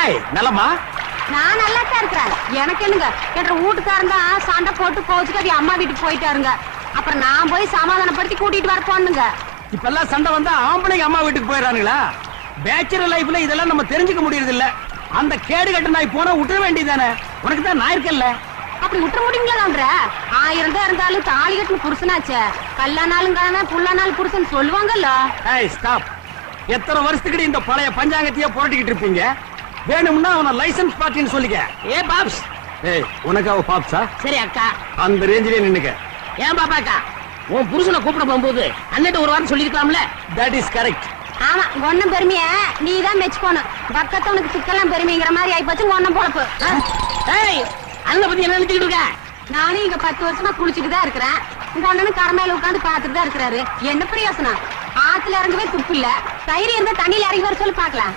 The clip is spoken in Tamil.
ஏய் நலமா? நான் நல்லா தான் இருக்கிறேன். எனக்கு என்னங்க என்ற வீட்டுக்காரங்க சண்டை போட்டு கோச்சுக்கடி அம்மா வீட்டுக்கு போயிட்டாருங்க. அப்புறம் நான் போய் சமாதானப்படுத்தி கூட்டிட்டு வர போனுங்க. இப்ப எல்லாம் சண்டை வந்தா ஆம்பளைங்க அம்மா வீட்டுக்கு போயிடறானுங்களா? பேச்சுலர் லைஃப்ல இதெல்லாம் நம்ம தெரிஞ்சுக்க முடியறது இல்ல. அந்த கேடு கட்ட நாய் போனா விட்டுற வேண்டியதானே? உனக்கு தான் நான் இருக்கேன்ல. அப்படி விட்டுற முடியுங்களா? 1000 தான் இருந்தாலும் தாலி கட்டின புருஷனாச்சே. கல்யாணாலும் காண புள்ளனாலும் புருஷன் சொல்லுவாங்கல்ல. ஏய் ஸ்டாப். எத்தனை வருஷத்துக்கு இந்த பழைய பஞ்சாங்கத்தையே புரட்டிக்கிட்டு இருப்பீங்க? வேணும்னா அவனை லைசன்ஸ் பார்ட்டின்னு சொல்லிக்க. ஏ பாப்ஸ். ஏய் உனக்கு அவ பாப்ஸா? சரி அக்கா. அந்த ரேஞ்சிலே நின்னுக்க. ஏன் பாப்பா அக்கா? உன் புருஷனை கூப்பிட போகும்போது அண்ணன் ஒரு வாரம் சொல்லிருக்கலாம்ல. That is correct. ஆமா ஒன்னும் பெருமைய நீ தான் மெச்சுக்கோணும். பக்கத்தவனுக்கு சிக்கலாம் பெருமைங்கிற மாதிரி ஆயிப்போச்சு ஒன்னும் பொழப்பு. ஏய் அண்ணனை பத்தி என்ன நினைச்சுக்கிட்டு இருக்க? நானும் இங்க 10 வருஷமா குளிச்சுட்டு தான் இருக்கிறேன். உங்க அண்ணனும் கடமையில உட்காந்து பாத்துட்டு தான் இருக்கிறாரு. என்ன பிரயோசனம்? ஆத்துல இறங்கவே துப்பு இல்ல. தயிர் இருந்தா தண்ணியில இறங்கி வர சொல்லி பாக்கலாம்.